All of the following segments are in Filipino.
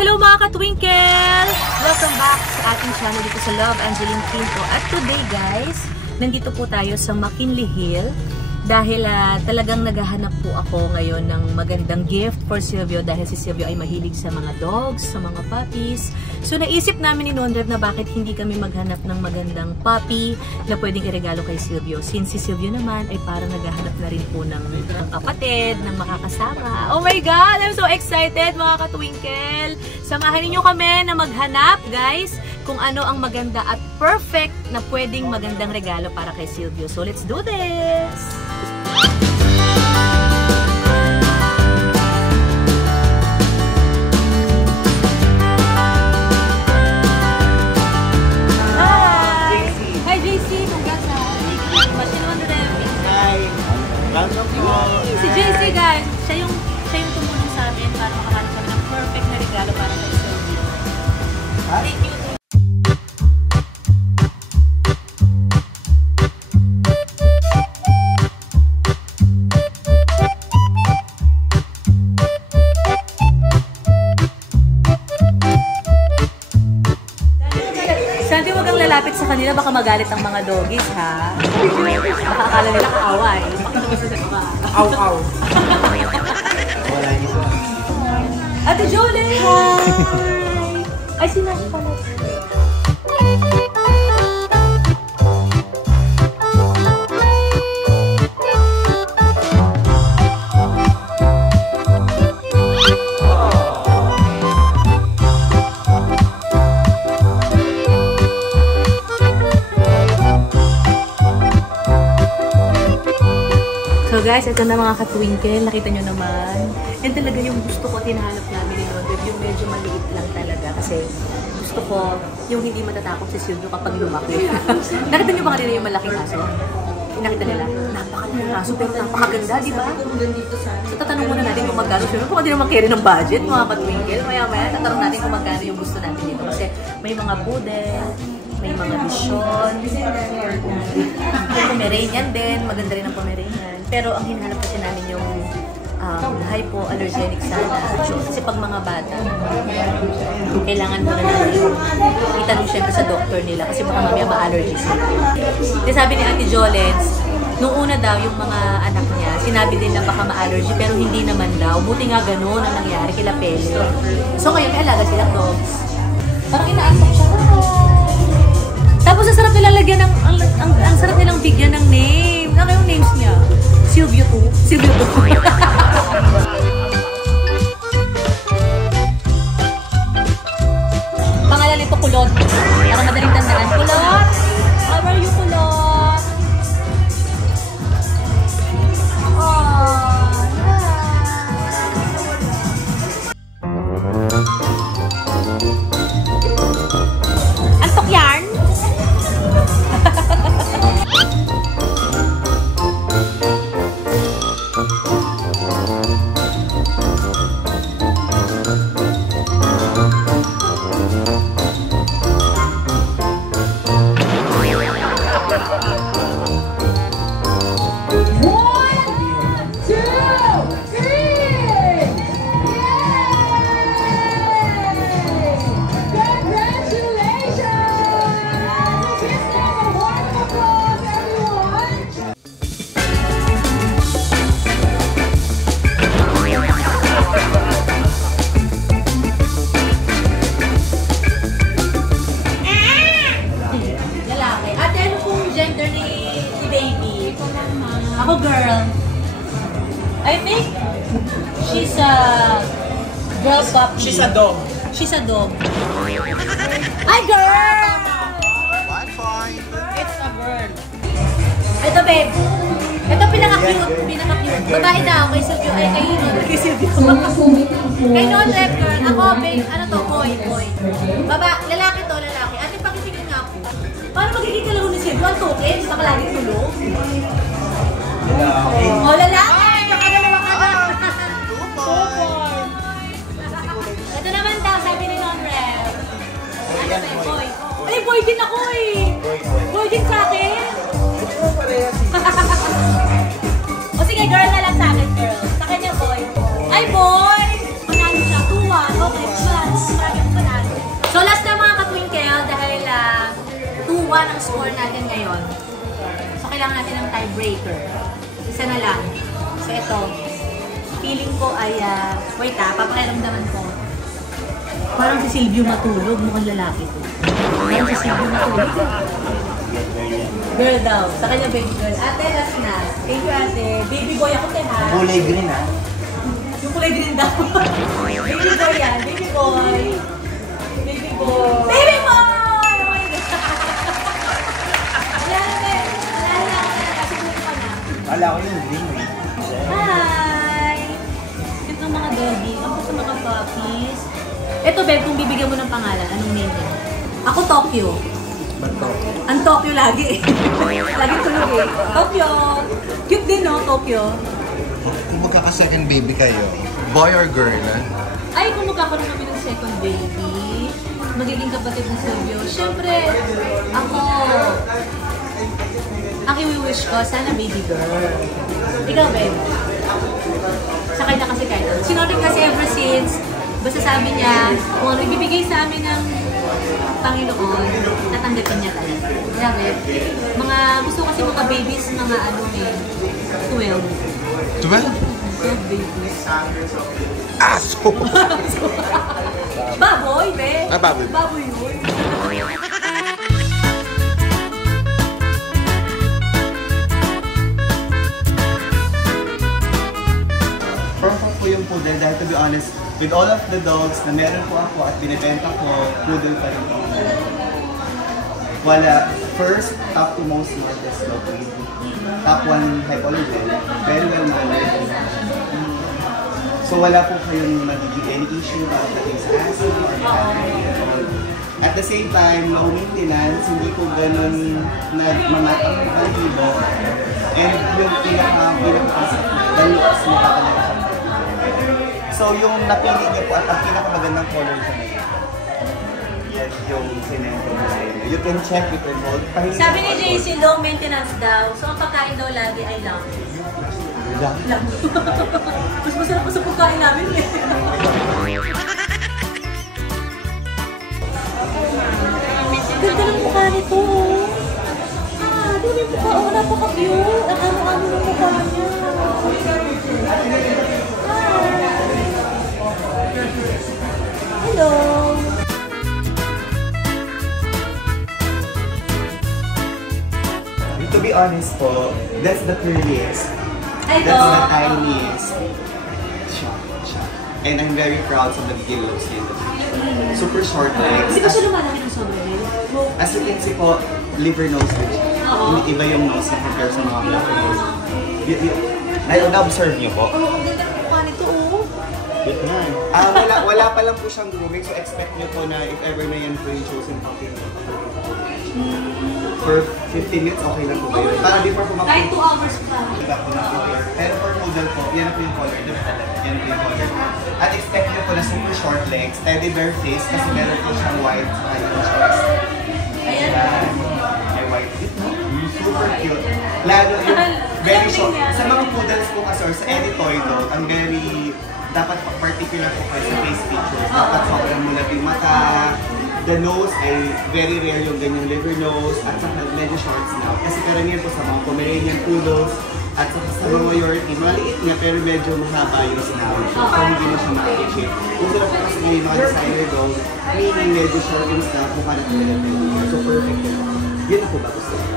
Hello mga ka-twinkle! Welcome back sa ating channel dito sa Love Angeline Quinto. At today guys, nandito po tayo sa McKinley Hill dahil talagang naghahanap po ako ngayon ng magandang gift for Silvio dahil si Silvio ay mahilig sa mga dogs, sa mga puppies. So naisip namin ni Nonrev na bakit hindi kami maghanap ng magandang puppy na pwedeng iregalo kay Silvio. Since si Silvio naman ay parang naghahanap na rin po ng kapatid, ng makakasama. Oh my God! I'm so excited mga ka-twinkle! Samahan niyo kami na maghanap guys kung ano ang maganda at perfect na pwedeng magandang regalo para kay Silvio. So let's do this! Si JC guys, siya yung tumulong sa amin para makahanap kami ng perfect na regalo para kay Silvio. Thank you. Santi, huwag kang lalapit sa kanila, baka magalit ang mga doggies, ha? Baka akala nila kaaway. Aw. Ate Jolie! Hi! Ay, sinabi pala. So guys, ito na mga ka-twinkle. Nakita nyo naman. Yan talaga yung gusto ko, tinahanap namin ni Nonrev. Yung medyo maliit lang talaga. Kasi gusto ko yung hindi matatakot si Silvio kapag lumaki. Nakita nyo ba kanina yung malaking aso? Nakita nila? Napakalaking aso pero napakaganda, di ba? So tatanong muna natin kung magkano siya. Kung hindi naman carry ng budget, mga ka-twinkle. Maya-maya, tatanong natin kung magkano yung gusto natin dito. Kasi may mga poodle, may mga bichon, Pomeranian din, maganda rin ang Pomeranian. Pero ang hinahanap kasi namin yung hypoallergenic sana. Kasi pag mga bata, kailangan muna namin itanong siyempre sa doktor nila kasi baka mamaya ma-allergy sila. Kasi sabi ni Ate Jolens, nung una daw yung mga anak niya, sinabi din na baka ma-allergy pero hindi naman daw. Buti nga ganun ang nangyari kila Pele. So ngayon may alaga silang dogs. Parang inaantok siya. Tapos ang sarap nilang lagyan ng, ang sarap nilang bigyan ng name. Ano yung names niya? Silvio 2. Silvio 2. Pangalan nito Kulot. Ako madaling tandaan. Kulot! How are you, Kulot? Antok yarn? Ako girl. I think she's a girl puppy. She's a dog. She's a dog. Hi girl! Fine. It's a girl. Ito babe. Ito pinaka-cute. Pinaka-cute. Babae daw kay Silvio. Ay kay Silvio. Kay Nonrev girl. Ako babe. Ano to? Boy. Lalaki to. Lalaki. Ate pakitingin nga ako. Paano magiging kalaro ni Silvio? Ang token? Di ba ka laging tulog? Oh, lalaki! Baka dalawa ka na! Ito naman daw, sabi ni Nonrev. Ano ba boy? Ay, boy din ako eh! Boy din sa akin! O sige, girl na lang sa akin, girl. Sa kanya, boy. Ay, boy! Manalo siya. 2-1. Okay, chance. kailangan natin ng tiebreaker. Isa na lang. So ito, feeling ko ay, wait papakiramdaman ko. Parang si Silvio matulog, mukhang lalaki ko. Parang si Silvio matulog. Girl daw. Sa kanya baby girl. Ate, last na. Thank you ate. Baby boy ako te ha. Kulay green ha? Yung kulay green daw. Baby boy yan. Baby boy. Baby boy. Baby boy! Oh my God. Yan ate. Wala ko yung green eh. Hi! Cute ng mga doggy. Ako sa mga puppies. Ito, Beb, kung bibigyan mo ng pangalan, anong name niya? Ako, Tokyo. Ba't to? Ang Tokyo lagi eh. Lagi tulog eh. Tokyo! Cute din, no? Tokyo. Kung magkaka-second baby kayo, boy or girl? Ay, kung magkakaroon kami ng second baby, magiging kapatid ni Silvio. Siyempre, ako, ang i-wish ko, sana baby girl. Ikaw, Beb? Sa kanya kasi kahit. Sinorin kasi ever since, basta sabi niya, kung ano ibibigay sa amin ng Panginoon, tatanggapin niya talaga. Grabe. Mga, gusto kasi mga babies, mga ano eh, 12. 12 babies. Aso! Baboy, be? Baboy. Baboy yun. Perfect po yung poodle dahil to be honest, with all of the dogs na meron po ako at binibenta ko, poodle pa rin po. Wala, first, top to most smartest dog breed. Top 1 hypoallergen, very well known. So wala po kayong magiging any issue pagdating sa acid or allergy. At the same time, low maintenance, hindi po ganun na mamatang ng balibo. And yung pinaka-pasok na, dalos na talaga siya. So yung napili niyo po at ang pinakamagandang color sa mga. Yes, yung sinento na yun. You can check, you can hold. Sabi ni JC, low maintenance daw. So ang pagkain daw lagi ay lang. Lang. Mas masarap pa sa pagkain namin eh. Ganda ng mukha nito. Di ba yung mukha? Napaka-cute. Ang ano-ano ng mukha niya. Hello! To be honest po, that's the curliest. Ay, That's the tiniest. And I'm very proud sa nagiging looks nito. Super short legs. Hindi ba siya lumalaki ng sobrang rin? As you can see po, liver nose ridge. Hindi iba yung nose na compare sa mga black nose. Na-observe niyo po? Oo, ang ganda ng mukha nito, oh. Good nga. Wala pa lang po siyang grooming, so expect niyo po na if ever na yan po yung chosen puppy. For 15 minutes, okay lang po kayo. Para before po Kahit 2 hours pa. Iba po na prepare. Pero for poodle po, yan po yung color. Yan po yung color. At expect niyo po na super short legs, teddy bear face, kasi meron po siyang white chest. Ayan. May white feet, no? Super cute. Lalo yung very short. Sa mga poodles po kasi, or sa any toy dog, ang very, dapat particular po kayo sa face features. Dapat sobrang mulat yung mata. The nose ay very rare yung ganyang liver nose at saka medyo short snout. Kasi karamihan po sa mga Pomeranian poodles at saka sa mga majority, maliit niya pero medyo mahaba yung snout. So hindi na siya ma-appreciate. Gusto na po kasi yung mga designer dogs, meaning medyo short yung snout, mukha na talaga. So perfect yun. Yun ako ba gusto niyo?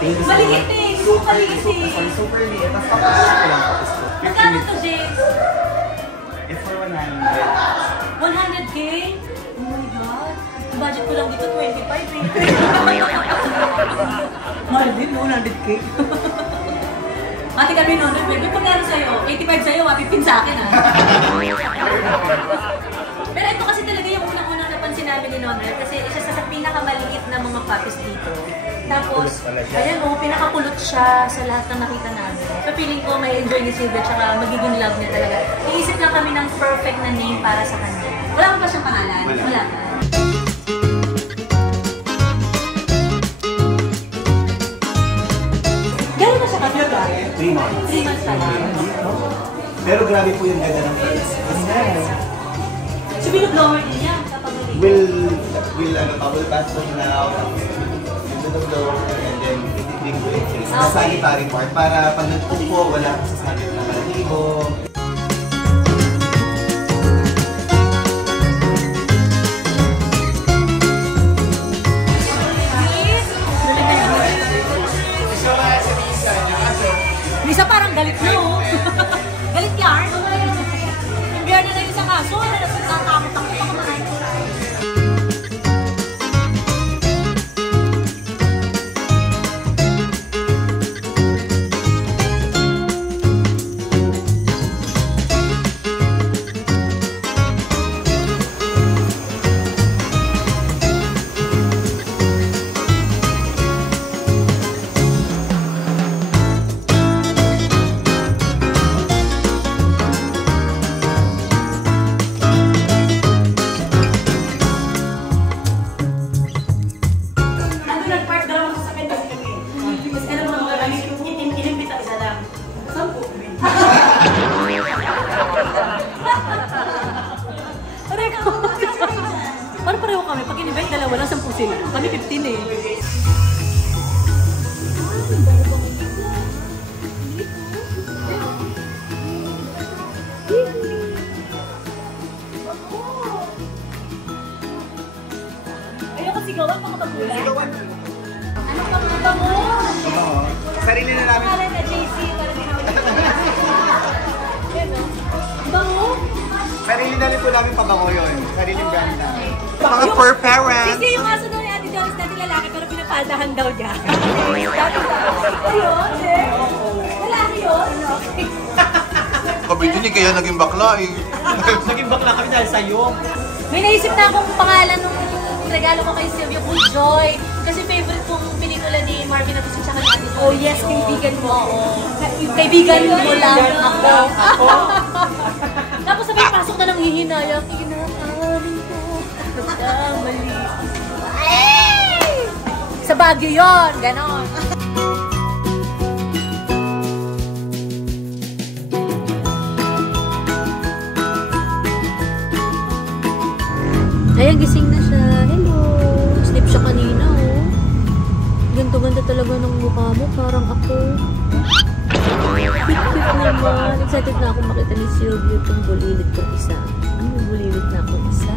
Thank you so much. Maliit eh! Super maliit eh! Super liit. Tapos kapag ko lang tapos po. Magkano to, James? It's for 100. 100K? Oh my God. Ang budget ko lang dito, 25 eh. Mahal din, 100K. Ate kami noon, baby, kung meron sa'yo, 85 sa'yo, 15 sa akin ah. Pero ito kasi talaga yung unang-unang napansin namin ni Nonred kasi isa sa pinakamaliit na mga puppies dito. Tapos, ayan o, pinakakulot siya sa lahat ng nakita namin. So feeling ko may enjoy ni Silvia tsaka magiging love niya talaga. Iisip lang kami ng perfect na name para sa kanya. Wala mo ba siyang pangalan? Wala ka. Gano'n na siya kapita? 3 months. 3 months pa lang. Pero grabe po yung ganda ng face. So binublower din niya kapag Will bubble bath po now. the nose, and then ititling ko yung face. Sa sanitary part, para pag nagpupo, wala akong sasakit na balahibo. Lisa parang galit na, oh. Galit yarn. Biyar na lang isang aso. Natatakot ako pa kumain. Parang pareho kami. Pag in-invite dalawa lang, 10 sila. Kami 15 eh. Ayoko sigawan, makapagulay. Ano pa mga mo? Sarili na namin. Kala na JC, parang ginawin. Bango? Sarili na rin po namin pabango yun. Sariling brand na. Mga per parents. Kasi yung aso daw ni Ate Jones natin lalaki pero pinapaldahan daw niya. Ayun, eh. Lalaki yun? Kami din kaya naging bakla eh. Naging bakla kami dahil sa'yo. May naisip na akong pangalan ng regalo ko kay Silvia, Full Joy. Kasi favorite kong pelikula ni Marvin Agustin siya kay Ate Jones. Oh yes, kaibigan mo ako. Kaibigan mo lang ako. Tapos sabay pasok na ng hihinayang. Kinakarin ko. Nagkamali. Sa Baguio yun, ganon. Ayan, gising na siya. Hello. Sleep siya kanina, oh. Ganto-ganda talaga ng mukha mo. Parang ako. Cute naman. Excited na ako makita ni Silvio itong bulilit kong isa. Ano, bulilit na akong isa?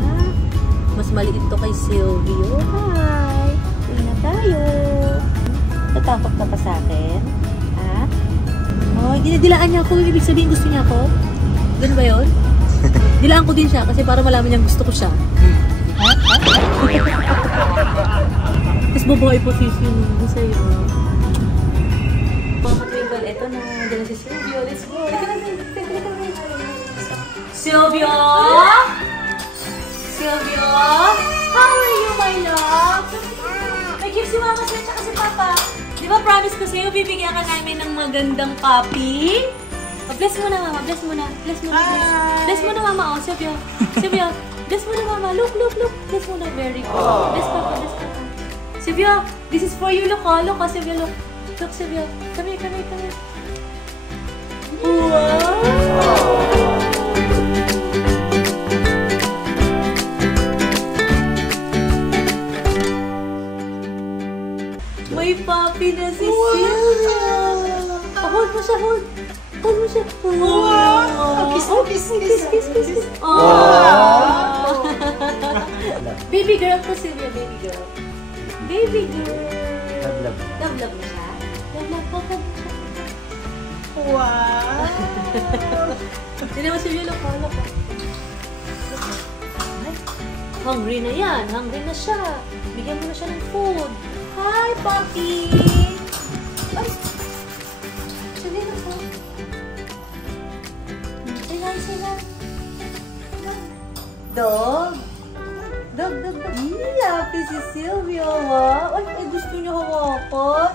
Mas maliit to kay Silvio. Hi! Uwi na tayo. Natakot ka pa sa akin? Ha? Oh, dinadilaan niya ako. Ibig sabihin gusto niya ako? Ganun ba yun? Dilaan ko din siya kasi para malaman niyang gusto ko siya. Ha? Tapos babae po si Silvio sa'yo. Mga twinkle, eto na. Diyan si Silvio. Let's go. Silvio! Silvio! How are you, my love? May gift si Mama sa'yo tsaka si Papa. Di ba promise ko sa'yo, bibigyan ka namin ng magandang puppy? Oh, bless mo na, Mama. Bless mo na. Bless mo na. Bless mo na, Mama. Oh, Silvio. Silvio. Bless mo na, Mama. Look, look, look. Bless mo na. Very good. Bless Papa. Bless Papa. Silvio, this is for you. Look, oh. Look, oh, Silvio. Look. Look, Silvio. Come here, come here, come here. Wow! May puppy na si Silvio. Oh, hold mo siya, hold. Hold mo siya. Wow! Kiss, kiss, kiss, kiss, kiss. Oh! Baby girl to Silvio, baby girl. Baby girl. Love. Love mo siya? Love mo siya. Wow! Hindi naman Silvio, look ko. Hungry na yan. Hungry na siya. Bigyan mo na siya ng food. Hi, puppy! Ay! Silvio, look ko. Say hi, say hi. Dog? Dog. Happy si Silvio, ha? Ay, gusto niya hawakan.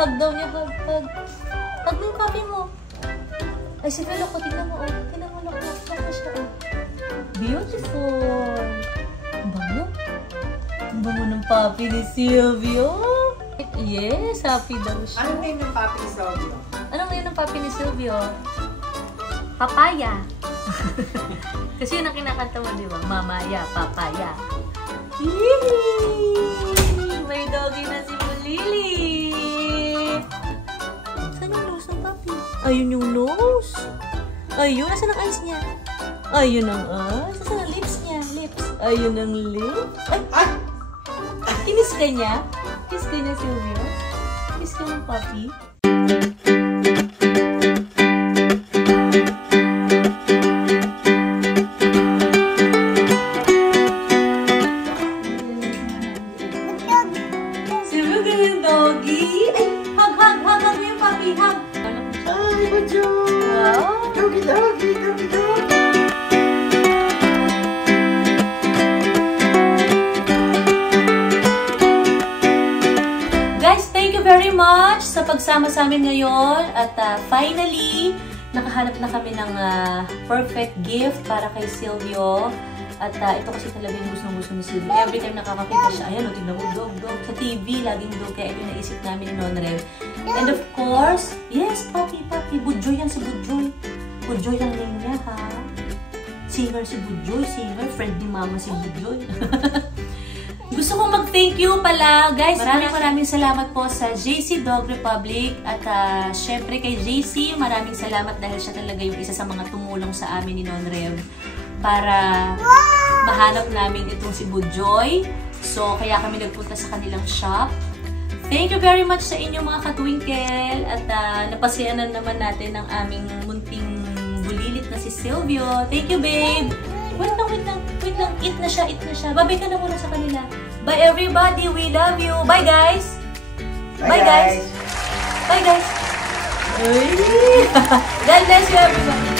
Hug daw niya, hug. Hug mo yung puppy mo. Ay, Silvio, look ko. Tingnan mo, oh. Tingnan mo, look na siya, oh. Beautiful. Ang bango. Ang bango ng puppy ni Silvio. Yes, happy daw siya. Anong name ng puppy ni Silvio? Anong name ng puppy ni Silvio? Papaya. Kasi yun ang kinakanta mo, di ba? Mamaya, papaya. Yee! May doggy na si Really? Saan yung nose ng puppy? Ayun yung nose. Ayun, nasa ang eyes niya? Ayun ang eyes. Nasa ang lips niya? Lips. Ayun ang lips. Ay! Kinis ka niya? Kiss ka niya, Silvio? Kiss ka ng puppy? Silvio, ganyan doggy. Ay, hug mo yung puppy, hug. Ay, Bujo! Wow. Doggy. Guys, thank you very much sa pagsama sa amin ngayon. At finally, nakahanap na kami ng perfect gift para kay Silvio. At ito kasi talaga yung gusto ni Silvio. Every time nakakakita siya, ayan, tignan mo, dog. Sa TV, laging dog. Kaya ito naisip namin ni Nonrev. And of course, yes, puppy. Budjoy yan si Budjoy. Budjoy ang name niya, ha? Singer si Budjoy. Singer, friend ni Mama si Budjoy. Gusto kong mag-thank you pala, guys. Maraming salamat po sa JC Dog Republic. At syempre kay JC, maraming salamat dahil siya talaga yung isa sa mga tumulong sa amin ni Nonrev para mahanap namin itong si Budjoy. So, kaya kami nagpunta sa kanilang shop. Thank you very much sa inyong mga katwinkel. At napasyanan naman natin ang aming munting bulilit na si Silvio. Thank you, babe! Wait lang. Eat na siya. Babay ka na muna sa kanila. Bye, everybody. We love you. Bye, guys. Bye, guys. God bless you, everybody.